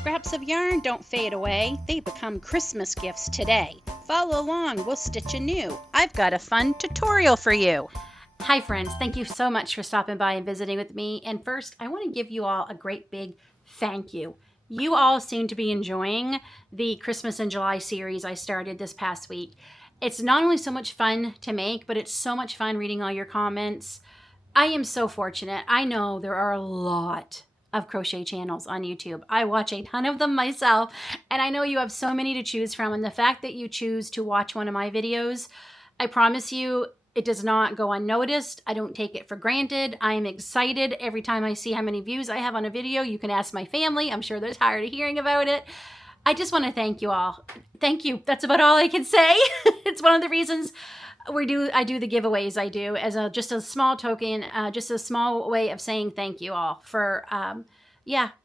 Scraps of yarn don't fade away, they become Christmas gifts today. Follow along, we'll stitch anew. I've got a fun tutorial for you. Hi friends, thank you so much for stopping by and visiting with me. And first, I want to give you all a great big thank you. You all seem to be enjoying the Christmas in July series I started this past week. It's not only so much fun to make, but it's so much fun reading all your comments. I am so fortunate. I know there are a lot of crochet channels on YouTube. I watch a ton of them myself, and I know you have so many to choose from. And the fact that you choose to watch one of my videos, I promise you, it does not go unnoticed. I don't take it for granted. I am excited every time I see how many views I have on a video. You can ask my family. I'm sure they're tired of hearing about it. I just want to thank you all. Thank you. That's about all I can say. It's one of the reasons I do the giveaways I do as just a small token, just a small way of saying thank you all for,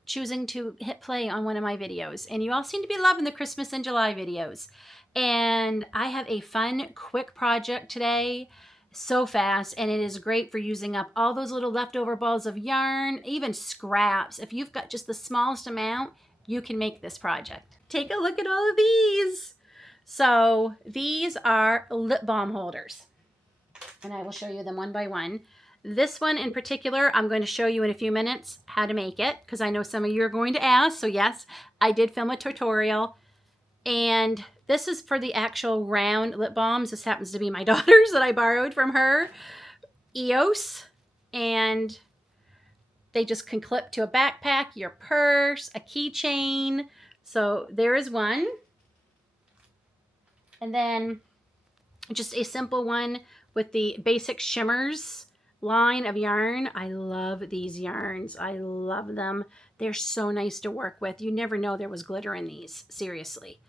choosing to hit play on one of my videos. And you all seem to be loving the Christmas in July videos. And I have a fun, quick project today, so fast, and it is great for using up all those little leftover balls of yarn, even scraps. If you've got just the smallest amount, you can make this project. Take a look at all of these. So these are lip balm holders, and I will show you them one by one. This one in particular, I'm going to show you in a few minutes how to make it, because I know some of you are going to ask. So yes, I did film a tutorial. And this is for the actual round lip balms. This happens to be my daughter's that I borrowed from her. EOS. And they just can clip to a backpack, your purse, a keychain. So there is one. And then just a simple one with the basic shimmers line of yarn. I love these yarns. I love them. They're so nice to work with. You never know there was glitter in these. Seriously.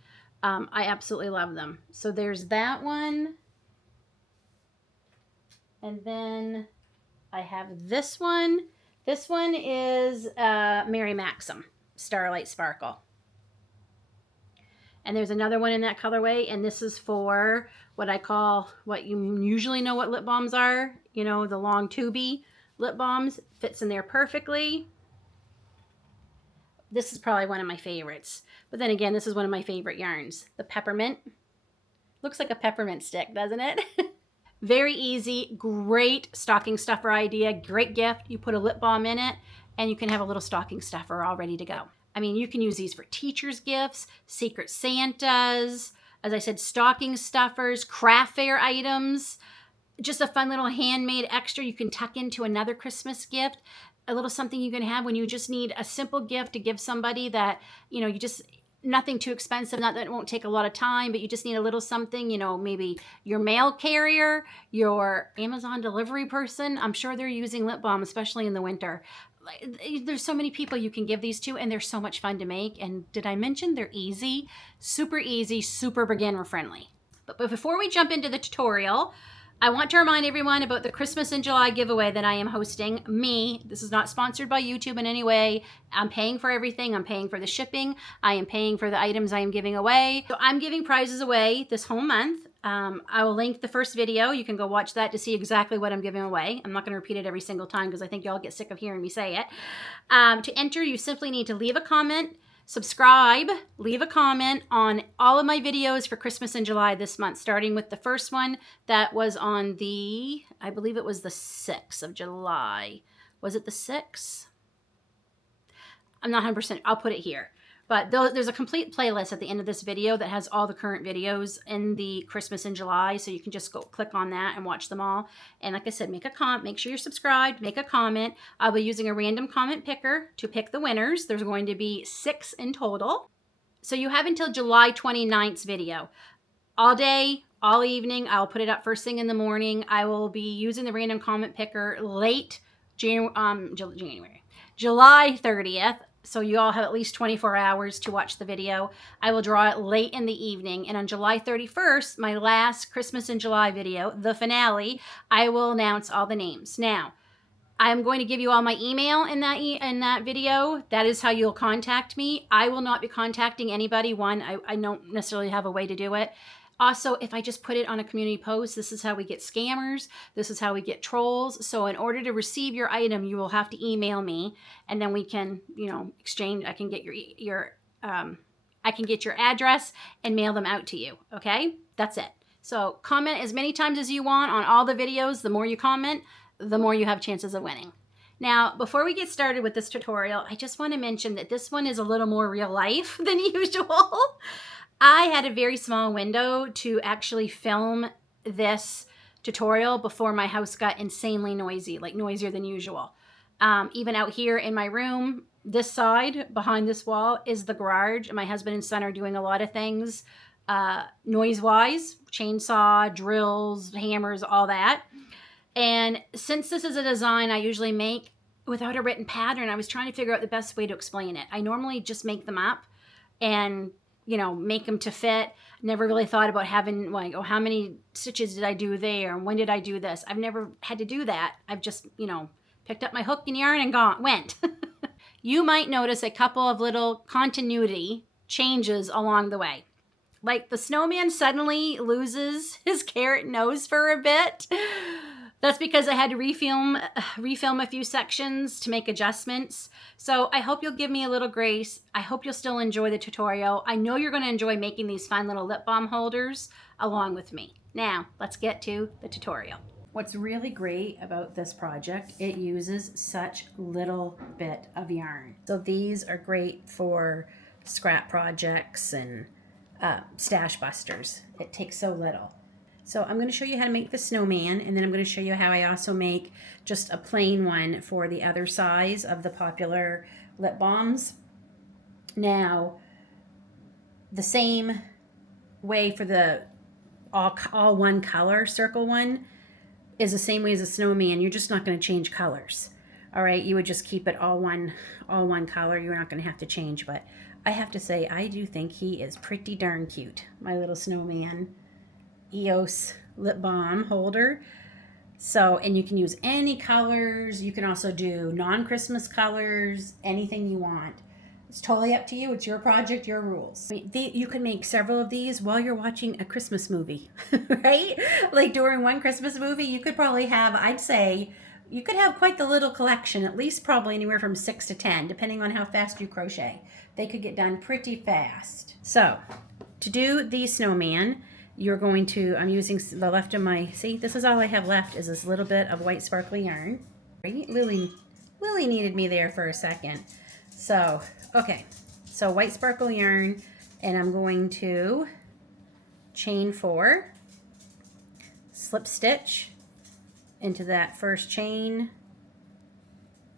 I absolutely love them. So there's that one. And then I have this one. This one is Mary Maxim Starlight Sparkle. And there's another one in that colorway, and this is for what I call, what you usually know what lip balms are, you know, the long tubey lip balms. Fits in there perfectly. This is probably one of my favorites. But then again, this is one of my favorite yarns. The peppermint. Looks like a peppermint stick, doesn't it? Very easy, great stocking stuffer idea, great gift. You put a lip balm in it, and you can have a little stocking stuffer all ready to go. I mean, you can use these for teachers' gifts, Secret Santas, as I said, stocking stuffers, craft fair items, just a fun little handmade extra you can tuck into another Christmas gift, a little something you can have when you just need a simple gift to give somebody that, you know, you just, nothing too expensive, not that it won't take a lot of time, but you just need a little something, you know, maybe your mail carrier, your Amazon delivery person. I'm sure they're using lip balm, especially in the winter. There's so many people you can give these to, and they're so much fun to make. And did I mention they're easy, super beginner friendly. But before we jump into the tutorial, I want to remind everyone about the Christmas in July giveaway that I am hosting. This is not sponsored by YouTube in any way. I'm paying for everything. I'm paying for the shipping. I am paying for the items I am giving away. So I'm giving prizes away this whole month. I will link the first video. You can go watch that to see exactly what I'm giving away. I'm not going to repeat it every single time because I think y'all get sick of hearing me say it. To enter, you simply need to leave a comment, subscribe, leave a comment on all of my videos for Christmas in July this month, starting with the first one that was on the, I believe it was the 6th of July. Was it the 6th? I'm not 100%. I'll put it here. But there's a complete playlist at the end of this video that has all the current videos in the Christmas in July. So you can just go click on that and watch them all. And like I said, make sure you're subscribed, make a comment. I'll be using a random comment picker to pick the winners. There's going to be 6 in total. So you have until July 29th's video. All day, all evening. I'll put it up first thing in the morning. I will be using the random comment picker late January, July 30th. So you all have at least 24 hours to watch the video. I will draw it late in the evening. And on July 31st, my last Christmas in July video, the finale, I will announce all the names. Now, I'm going to give you all my email in that video. That is how you'll contact me. I will not be contacting anybody. One, I don't necessarily have a way to do it. Also, if I just put it on a community post, this is how we get scammers. This is how we get trolls. So in order to receive your item, you will have to email me, and then we can, exchange. I can get I can get your address and mail them out to you. Okay, that's it. So comment as many times as you want on all the videos. The more you comment, the more you have chances of winning. Now, before we get started with this tutorial, I just want to mention that this one is a little more real life than usual. I had a very small window to actually film this tutorial before my house got insanely noisy, like noisier than usual. Even out here in my room, this side behind this wall is the garage, and my husband and son are doing a lot of things noise-wise, chainsaw, drills, hammers, all that. And since this is a design I usually make without a written pattern, I was trying to figure out the best way to explain it. I normally just make them up and make them to fit. Never really thought about having like, oh, how many stitches did I do there? And when did I do this? I've never had to do that. I've just, picked up my hook and yarn and went. You might notice a couple of little continuity changes along the way. Like the snowman suddenly loses his carrot nose for a bit. That's because I had to refilm a few sections to make adjustments. So I hope you'll give me a little grace. I hope you'll still enjoy the tutorial. I know you're going to enjoy making these fun little lip balm holders along with me. Now, let's get to the tutorial. What's really great about this project, it uses such little bit of yarn. So these are great for scrap projects and stash busters. It takes so little. So I'm going to show you how to make the snowman, and then I'm going to show you how I also make just a plain one for the other size of the popular lip balms. Now, the same way for the all one color circle one is the same way as a snowman. You're just not going to change colors. All right, you would just keep it all one color. You're not going to have to change, but I have to say I do think he is pretty darn cute, my little snowman. EOS lip balm holder. So, and you can use any colors. You can also do non-Christmas colors, anything you want. It's totally up to you. It's your project, your rules. You can make several of these while you're watching a Christmas movie, right? Like during one Christmas movie, you could probably have, I'd say, you could have quite the little collection, at least probably anywhere from 6 to 10, depending on how fast you crochet. They could get done pretty fast. So, to do the snowman, you're going to, I'm using the left of my, see, this is all I have left is this little bit of white sparkly yarn. Right? Lily needed me there for a second. So, okay, so white sparkle yarn, and I'm going to chain 4, slip stitch into that first chain,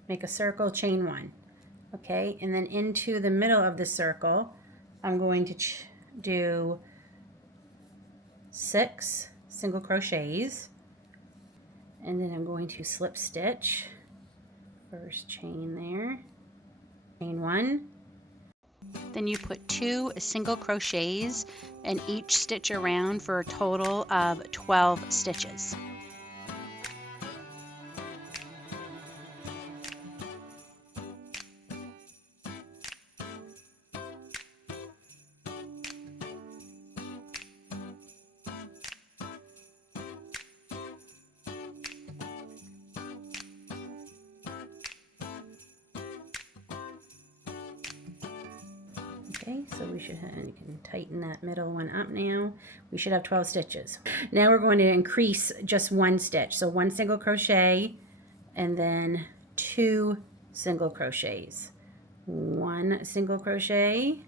make a circle, chain 1. Okay, and then into the middle of the circle, I'm going to do 6 single crochets, and then I'm going to slip stitch, first chain there, chain 1. Then you put 2 single crochets in each stitch around for a total of 12 stitches. Okay, so we should have, you can tighten that middle one up now. We should have 12 stitches. Now we're going to increase just 1 stitch. So 1 single crochet and then 2 single crochets. 1 single crochet,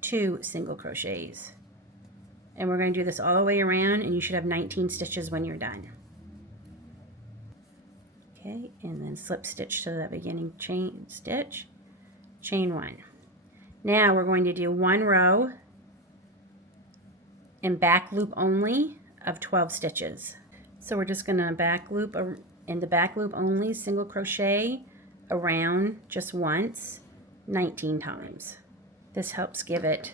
2 single crochets. And we're going to do this all the way around, and you should have 19 stitches when you're done. Okay, and then slip stitch to that beginning chain stitch, chain 1. Now we're going to do 1 row and back loop only of 12 stitches. So we're just going to back loop in the back loop only, single crochet around just once, 19 times. This helps give it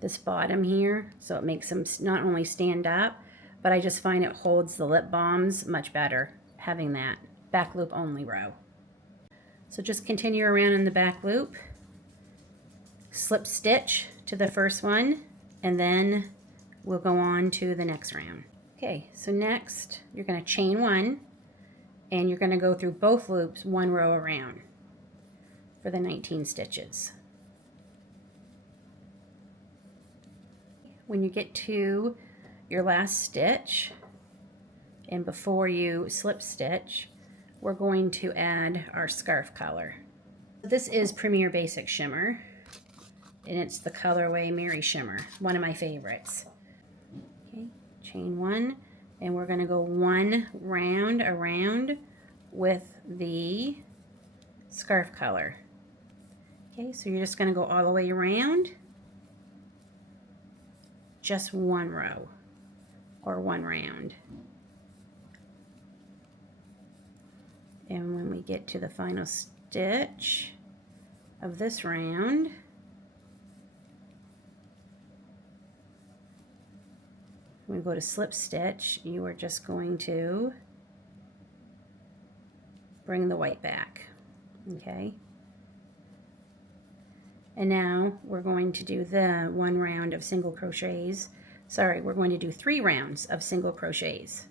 this bottom here, so it makes them not only stand up, but I just find it holds the lip balms much better having that back loop only row. So just continue around in the back loop, slip stitch to the first one, and then we'll go on to the next round. Okay, so next you're going to chain 1, and you're going to go through both loops 1 row around for the 19 stitches. When you get to your last stitch, and before you slip stitch, we're going to add our scarf color. This is Premier Basic Shimmer, and it's the colorway Mary Shimmer, one of my favorites. Okay, chain 1, and we're going to go 1 round around with the scarf color. Okay, so you're just going to go all the way around, just 1 row or 1 round. And when we get to the final stitch of this round, when we go to slip stitch, you are just going to bring the white back, okay? And now we're going to do the 1 round of single crochets. Sorry, we're going to do 3 rounds of single crochets.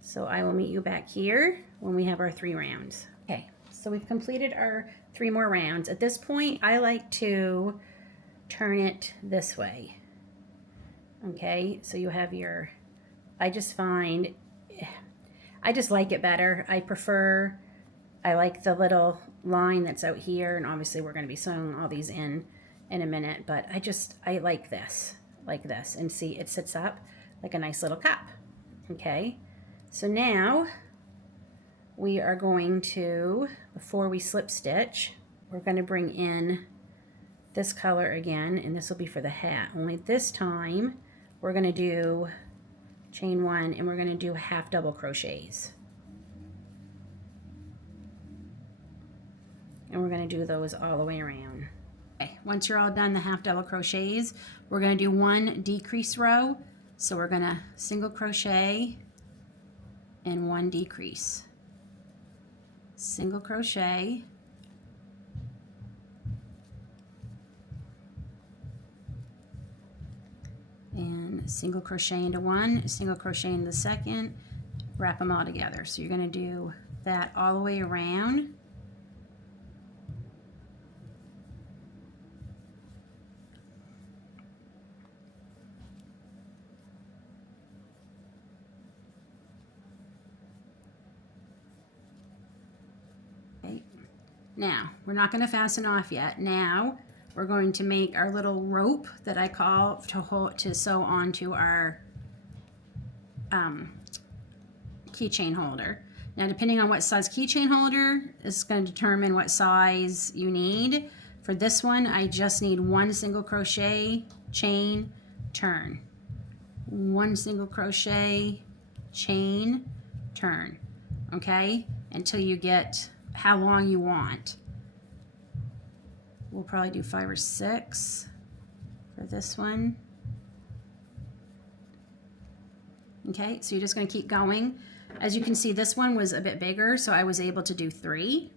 So I will meet you back here when we have our 3 rounds. Okay, so we've completed our 3 more rounds. At this point, I like to turn it this way. Okay, so you have your, I just like it better. I like the little line that's out here, and obviously we're going to be sewing all these in a minute, but I like this, and see, it sits up like a nice little cup. Okay, so now we are going to, before we slip stitch, we're going to bring in this color again, and this will be for the hat, only this time we're going to do chain 1, and we're going to do half double crochets. And we're going to do those all the way around. Okay, once you're all done the half double crochets, we're going to do 1 decrease row. So we're going to single crochet and 1 decrease. Single crochet, and single crochet into 1, single crochet into the second, wrap them all together. So you're going to do that all the way around. Okay. Now, we're not going to fasten off yet. Now, we're going to make our little rope that I call to sew onto our keychain holder. Now, depending on what size keychain holder is going to determine what size you need. For this one, I just need 1 single crochet, chain, turn. 1 single crochet, chain, turn. Okay? Until you get how long you want. We'll probably do 5 or 6 for this one. Okay, so you're just going to keep going. As you can see, this one was a bit bigger, so I was able to do 3.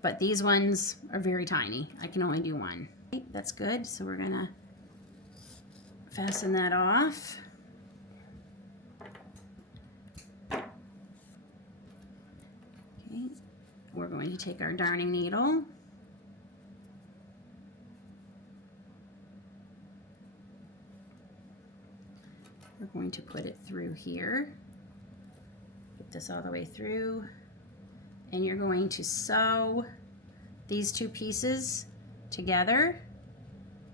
But these ones are very tiny. I can only do 1. Okay, that's good, so we're going to fasten that off. Okay, we're going to take our darning needle. We're going to put it through here. Put this all the way through. And you're going to sew these 2 pieces together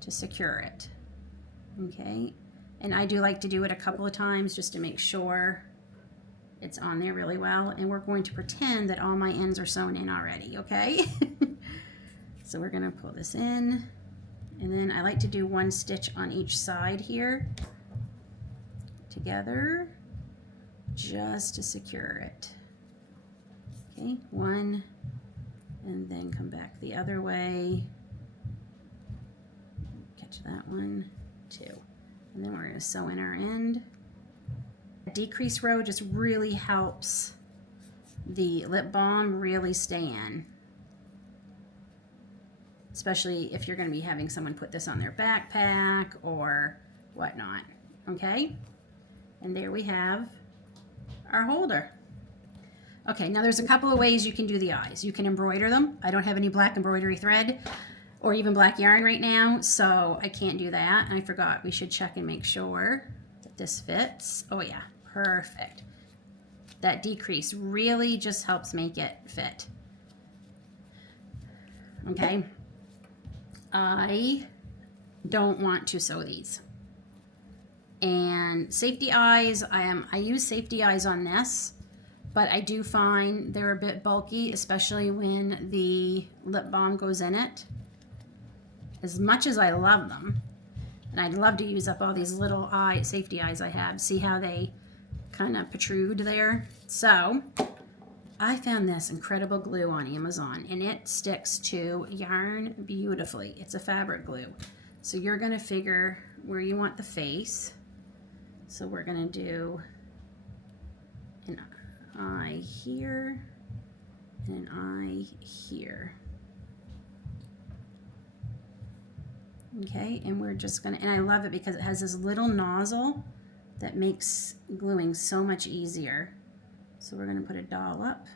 to secure it. Okay? And I do like to do it a couple of times just to make sure it's on there really well. And we're going to pretend that all my ends are sewn in already, okay? So we're going to pull this in. And then I like to do 1 stitch on each side here together just to secure it. Okay, 1, and then come back the other way. Catch that 1, 2. And then we're going to sew in our end. A decrease row just really helps the lip balm really stay in. especially if you're going to be having someone put this on their backpack or whatnot. Okay, and there we have our holder. Okay, now there's a couple of ways you can do the eyes. You can embroider them. I don't have any black embroidery thread or even black yarn right now, so I can't do that. And I forgot, we should check and make sure that this fits. Oh yeah, perfect. That decrease really just helps make it fit. Okay, I don't want to sew these. And safety eyes, I use safety eyes on this, but I do find they're a bit bulky, especially when the lip balm goes in it. As much as I love them, and I'd love to use up all these little safety eyes I have, see how they kind of protrude there? So I found this incredible glue on Amazon, and it sticks to yarn beautifully. It's a fabric glue. So you're gonna figure where you want the face. So we're gonna do an eye here and an eye here. Okay, and we're just gonna, and I love it because it has this little nozzle that makes gluing so much easier. So we're gonna put a dollop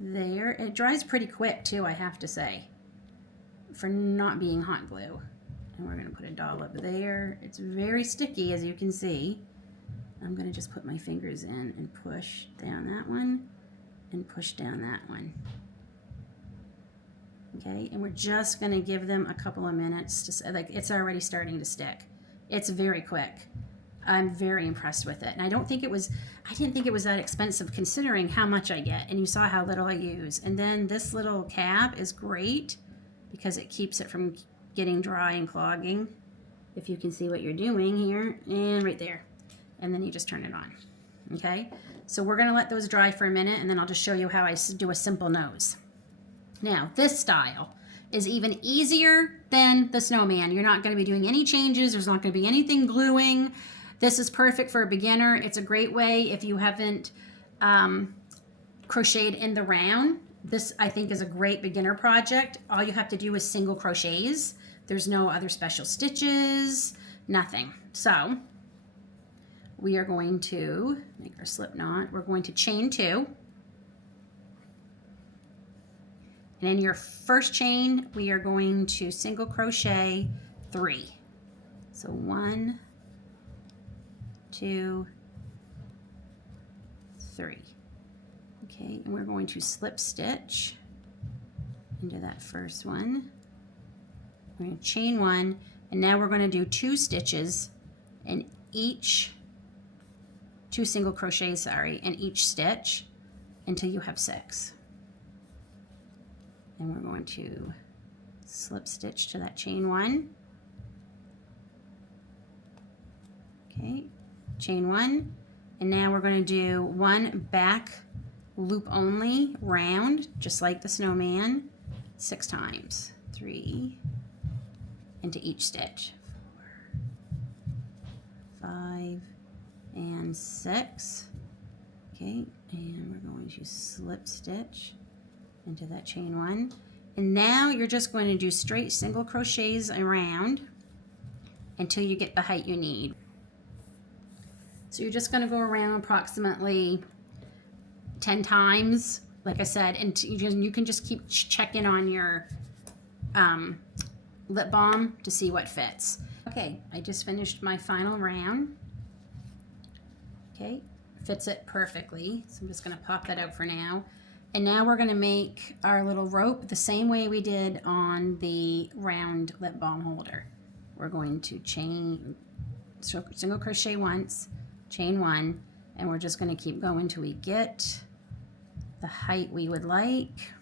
there. It dries pretty quick too, I have to say, for not being hot glue. And we're gonna put a dollop there. It's very sticky, as you can see. I'm gonna just put my fingers in and push down that one and push down that one. Okay, and we're just gonna give them a couple of minutes to, like, it's already starting to stick. It's very quick. I'm very impressed with it. And I didn't think it was that expensive considering how much I get, and you saw how little I use. And then this little cap is great because it keeps it from getting dry and clogging. If you can see what you're doing here, and right there. And then you just turn it on. Okay, so we're gonna let those dry for a minute, and then I'll just show you how I do a simple nose. Now, this style is even easier than the snowman. You're not going to be doing any changes. There's not going to be anything gluing. This is perfect for a beginner. It's a great way if you haven't crocheted in the round. This, I think, is a great beginner project. All you have to do is single crochets. There's no other special stitches, nothing. So we are going to make our slip knot. We're going to chain 2. And in your first chain, we are going to single crochet 3. So 1, 2, 3. Okay, and we're going to slip stitch into that first one. We're going to chain 1, and now we're going to do 2 stitches in each, 2 single crochets, in each stitch until you have 6. And we're going to slip stitch to that chain 1. Okay, chain 1, and now we're going to do 1 back loop only round, just like the snowman, 6 times. 3 into each stitch. 4, 5, and 6. Okay, and we're going to slip stitch into that chain 1, and now you're just going to do straight single crochets around until you get the height you need. So you're just going to go around approximately 10 times, like I said, and you can just keep checking on your lip balm to see what fits. Okay, I just finished my final round. Okay, fits it perfectly, so I'm just going to pop that out for now. And now we're going to make our little rope the same way we did on the round lip balm holder. We're going to chain, single crochet once, chain 1, and we're just going to keep going till we get the height we would like.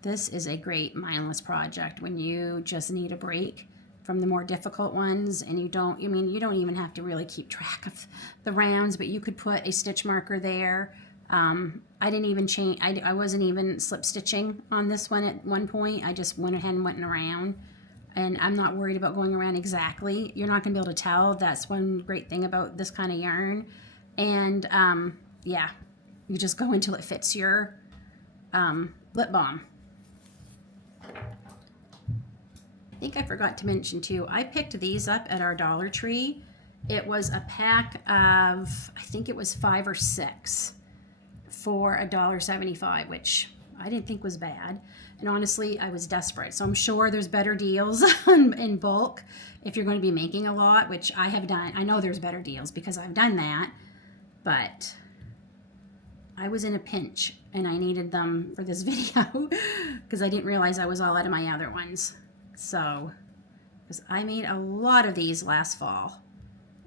This is a great mindless project when you just need a break from the more difficult ones, and you don't even have to really keep track of the rounds, but you could put a stitch marker there. I didn't even change, I wasn't even slip stitching on this one at one point. I just went ahead and went around, and I'm not worried about going around exactly. You're not gonna be able to tell. That's one great thing about this kind of yarn. And yeah, you just go until it fits your lip balm. I think I forgot to mention too, I picked these up at our Dollar Tree. It was a pack of, I think it was 5 or 6 for $1.75, which I didn't think was bad. And honestly, I was desperate. So I'm sure there's better deals in bulk if you're going to be making a lot, which I have done. I know there's better deals because I've done that, but I was in a pinch and I needed them for this video because I didn't realize I was all out of my other ones. So, because I made a lot of these last fall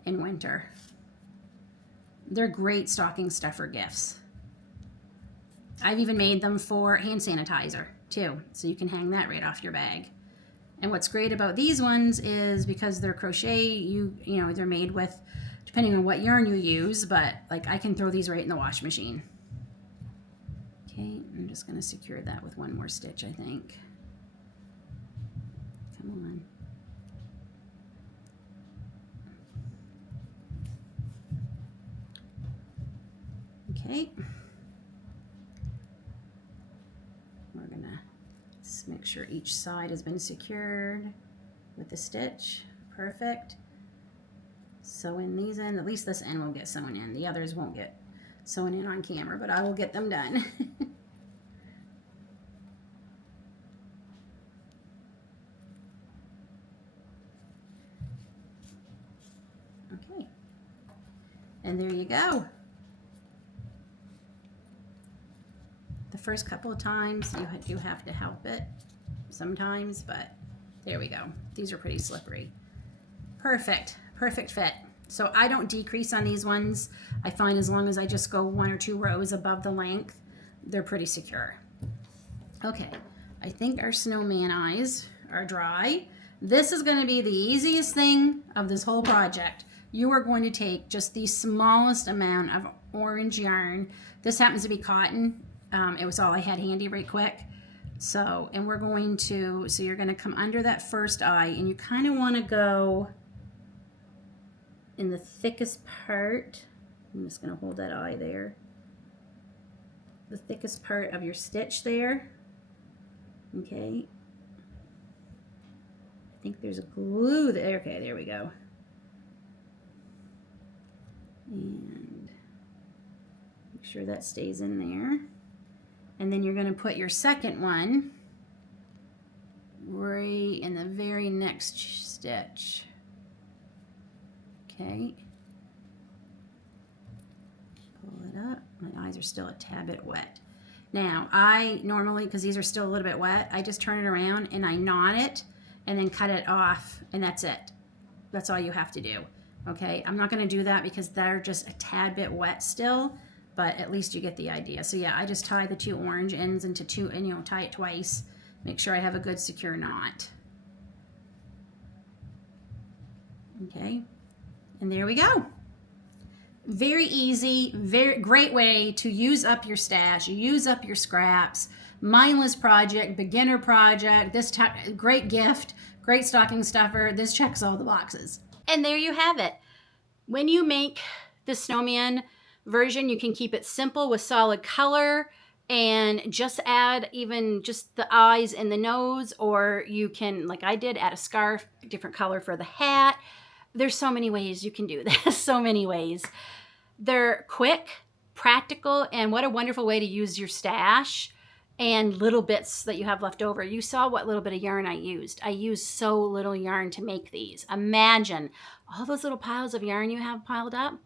and winter. They're great stocking stuffer gifts. I've even made them for hand sanitizer too, so you can hang that right off your bag. And what's great about these ones is because they're crochet, you know, they're made with, depending on what yarn you use, but like I can throw these right in the wash machine. Okay, I'm just gonna secure that with one more stitch, I think. Come on. Okay. We're gonna just make sure each side has been secured with the stitch. Perfect. Sew in these in. At least this end will get sewn in. The others won't get sewn in on camera, but I will get them done. Okay. And there you go. The first couple of times you do have to help it sometimes, but there we go. These are pretty slippery. Perfect, perfect fit. So I don't decrease on these ones. I find as long as I just go 1 or 2 rows above the length, they're pretty secure. Okay, I think our snowman eyes are dry. This is gonna be the easiest thing of this whole project. You are going to take just the smallest amount of orange yarn. This happens to be cotton. It was all I had handy right quick. So, and we're going to, so you're gonna come under that first eye and you kind of wanna go in the thickest part. I'm just gonna hold that eye there. The thickest part of your stitch there. Okay. I think there's a glue there. Okay, there we go. And make sure that stays in there. And then you're going to put your second one right in the very next stitch. Okay. Pull it up. My eyes are still a tad bit wet. Now, I normally, because these are still a little bit wet, I just turn it around and I knot it and then cut it off, and that's it. That's all you have to do. Okay, I'm not going to do that because they're just a tad bit wet still, but at least you get the idea. So yeah, I just tie the 2 orange ends into 2, and tie it twice. Make sure I have a good secure knot. Okay, and there we go. Very easy, very great way to use up your stash, use up your scraps. Mindless project, beginner project, this great gift, great stocking stuffer. This checks all the boxes. And there you have it. When you make the snowman version, you can keep it simple with solid color and just add even just the eyes and the nose, or you can, like I did, add a scarf, different color for the hat. There's so many ways you can do this, so many ways. They're quick, practical, and what a wonderful way to use your stash and little bits that you have left over. You saw what little bit of yarn I used. I used so little yarn to make these. Imagine all those little piles of yarn you have piled up.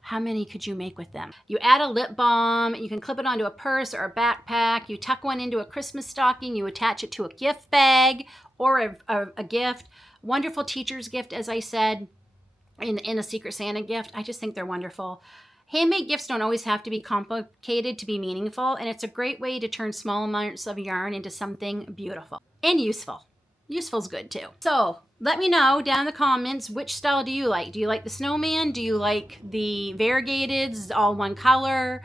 How many could you make with them? You add a lip balm, you can clip it onto a purse or a backpack, you tuck one into a Christmas stocking, you attach it to a gift bag or a gift. Wonderful teacher's gift, as I said, in a Secret Santa gift. I just think they're wonderful. Handmade gifts don't always have to be complicated to be meaningful, and it's a great way to turn small amounts of yarn into something beautiful and useful. Useful's good too. So let me know down in the comments, which style do you like? Do you like the snowman? Do you like the variegated, all one color?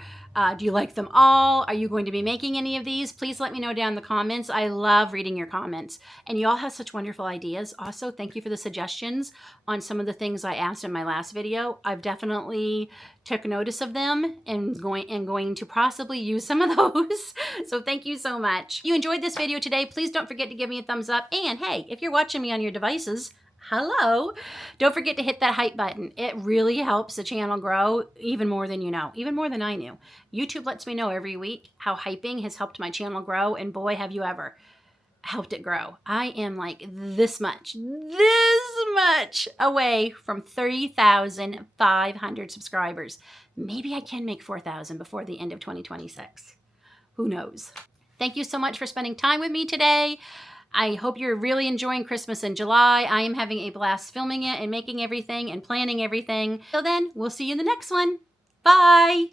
Do you like them all? Are you going to be making any of these? Please let me know down in the comments. I love reading your comments. And you all have such wonderful ideas. Also, thank you for the suggestions on some of the things I asked in my last video. I've definitely took notice of them and going to possibly use some of those. So thank you so much. If you enjoyed this video today, please don't forget to give me a thumbs up. And hey, if you're watching me on your devices, hello. Don't forget to hit that hype button. It really helps the channel grow even more than you know, even more than I knew. YouTube lets me know every week how hyping has helped my channel grow, and boy, have you ever helped it grow. I am like this much away from 30,500 subscribers. Maybe I can make 4,000 before the end of 2026. Who knows? Thank you so much for spending time with me today. I hope you're really enjoying Christmas in July. I am having a blast filming it and making everything and planning everything. Till then, we'll see you in the next one. Bye.